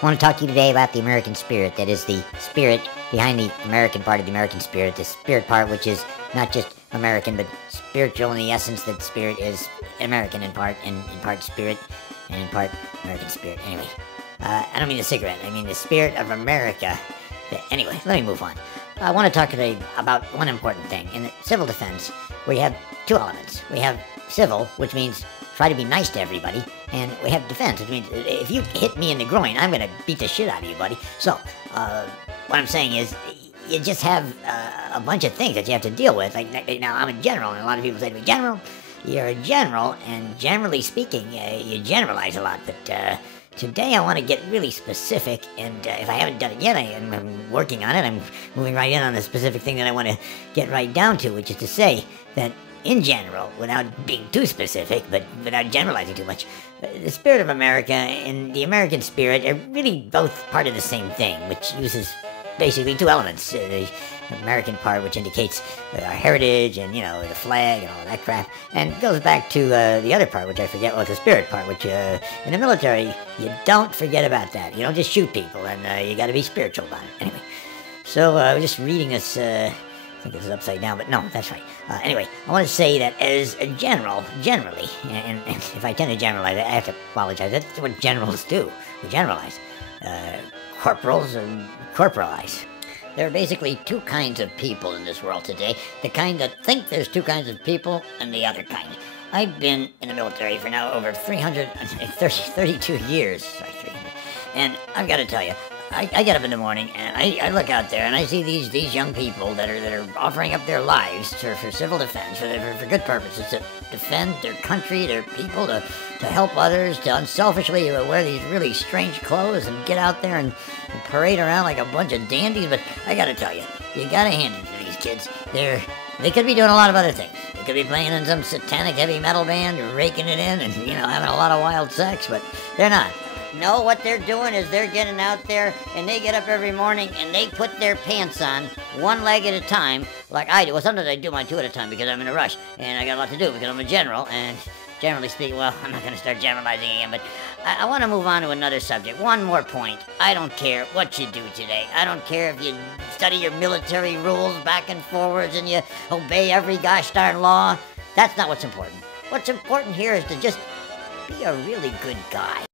I want to talk to you today about the American spirit. That is the spirit behind the American part of the American spirit. The spirit part, which is not just American, but spiritual in the essence that spirit is American in part, and in part spirit, and in part American spirit. Anyway, I don't mean the cigarette. I mean the spirit of America. Anyway, let me move on. I want to talk today about one important thing. In the civil defense, we have two elements. We have civil, which means try to be nice to everybody, and we have defense, which means if you hit me in the groin, I'm going to beat the shit out of you, buddy. So, what I'm saying is, you just have a bunch of things that you have to deal with. Like, now, I'm a general, and a lot of people say to me, General, you're a general, and generally speaking, you generalize a lot, but today I want to get really specific, and if I haven't done it yet, I'm working on it. I'm moving right in on the specific thing that I want to get right down to, which is to say that in general, without being too specific, but without generalizing too much, the spirit of America and the American spirit are really both part of the same thing, which uses basically two elements. The American part, which indicates our heritage and, you know, the flag and all that crap, and goes back to the other part, which I forget, well, it's the spirit part, which in the military, you don't forget about that. You don't just shoot people, and you got to be spiritual about it. Anyway, so I was just reading this, I think it's upside down, but no, that's right. Anyway, I want to say that as a general, generally, and if I tend to generalize, I have to apologize. That's what generals do. We generalize. Corporals and corporalize. There are basically two kinds of people in this world today. The kind that think there's two kinds of people, and the other kind. I've been in the military for now over 32 years. Sorry, 300. And I've got to tell you, I get up in the morning and I look out there and I see these young people that are offering up their lives for civil defense, for good purposes, to defend their country, their people, to help others, to unselfishly wear these really strange clothes and get out there and parade around like a bunch of dandies. But I gotta tell you, you gotta hand it to these kids. They could be doing a lot of other things. They could be playing in some satanic heavy metal band or raking it in and, you know, having a lot of wild sex, but they're not. No, what they're doing is they're getting out there and they get up every morning and they put their pants on one leg at a time, like I do. Well, sometimes I do mine two at a time because I'm in a rush and I got a lot to do because I'm a general. And generally speaking, well, I'm not going to start generalizing again, but I want to move on to another subject. One more point. I don't care what you do today. I don't care if you study your military rules back and forwards and you obey every gosh darn law. That's not what's important. What's important here is to just be a really good guy.